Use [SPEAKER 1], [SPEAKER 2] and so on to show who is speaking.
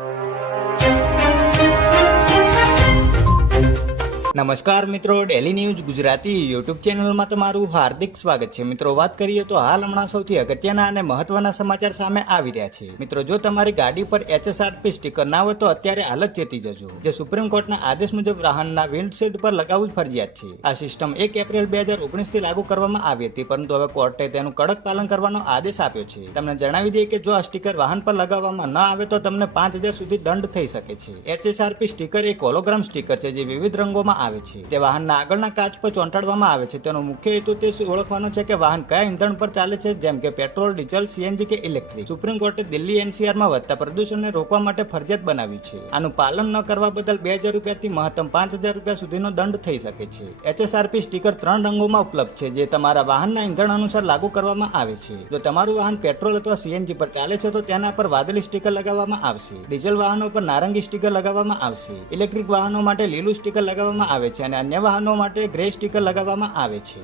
[SPEAKER 1] you. નમસ્કાર મિત્રો daily news Gujarati YouTube ચેનલમાં તમારું હાર્દિક સ્વાગત છે. મિત્રો, વાત કરીએ તો હાલ હમણાં સૌથી અગત્યના અને મહત્વના સમાચાર સામે આવી રહ્યા છે. મિત્રો, જો તમારી ગાડી પર એચએસઆરપી સ્ટીકર ના હોય તો અત્યારે હાલ જ ચેતી જજો. જે સુપ્રીમ કોર્ટના આદેશ મુજબ વાહનના વિન્ડશીલ્ડ પર લગાવવું ફરજિયાત છે. આ સિસ્ટમ એક એપ્રિલ બે હજાર ઓગણીસથી લાગુ કરવામાં આવી હતી, પરંતુ હવે કોર્ટે તેનું કડક પાલન કરવાનો આદેશ આપ્યો છે. તમને જણાવી દઈએ કે જો આ સ્ટીકર વાહન પર લગાવવામાં ન આવે તો તમને પાંચ હજાર સુધી દંડ થઈ શકે છે. એચએસઆરપી સ્ટીકર એક હોલોગ્રામ સ્ટીકર છે, જે વિવિધ રંગોમાં આવે છે. તે વાહનના આગળના કાચ પર ચોંટાડવામાં આવે છે. તેનો મુખ્ય હેતુ તે ઓળખવાનો છે કે વાહન કયા ઇંધણ પર ચાલે છે? જેમ કે પેટ્રોલ, ડીઝલ, સીએનજી કે ઇલેક્ટ્રિક? સુપ્રીમ કોર્ટે દિલ્હી એનસીઆરમાં વધતા પ્રદૂષણને રોકવા માટે ફરજિયાત બનાવી છે. આનું પાલન ન કરવા બદલ બે હજાર રૂપિયાથી મહત્તમ પાંચ હજાર રૂપિયા સુધીનો દંડ થઈ શકે છે. એચએસઆરપી સ્ટીકર ત્રણ રંગોમાં ઉપલબ્ધ છે, જે તમારા વાહનના ઇંધણ અનુસાર લાગુ કરવામાં આવે છે. જો તમારું વાહન પેટ્રોલ અથવા સીએનજી પર ચાલે છે, તો તેના પર વાદળી સ્ટીકર લગાવવામાં આવશે. ડીઝલ વાહનો પર નારંગી સ્ટીકર લગાવવામાં આવશે. ઇલેક્ટ્રિક વાહનો માટે લીલું સ્ટીકર લગાવવામાં આવે છે અને અન્ય વાહનો માટે ગ્રે સ્ટીકર લગાવવામાં આવે છે.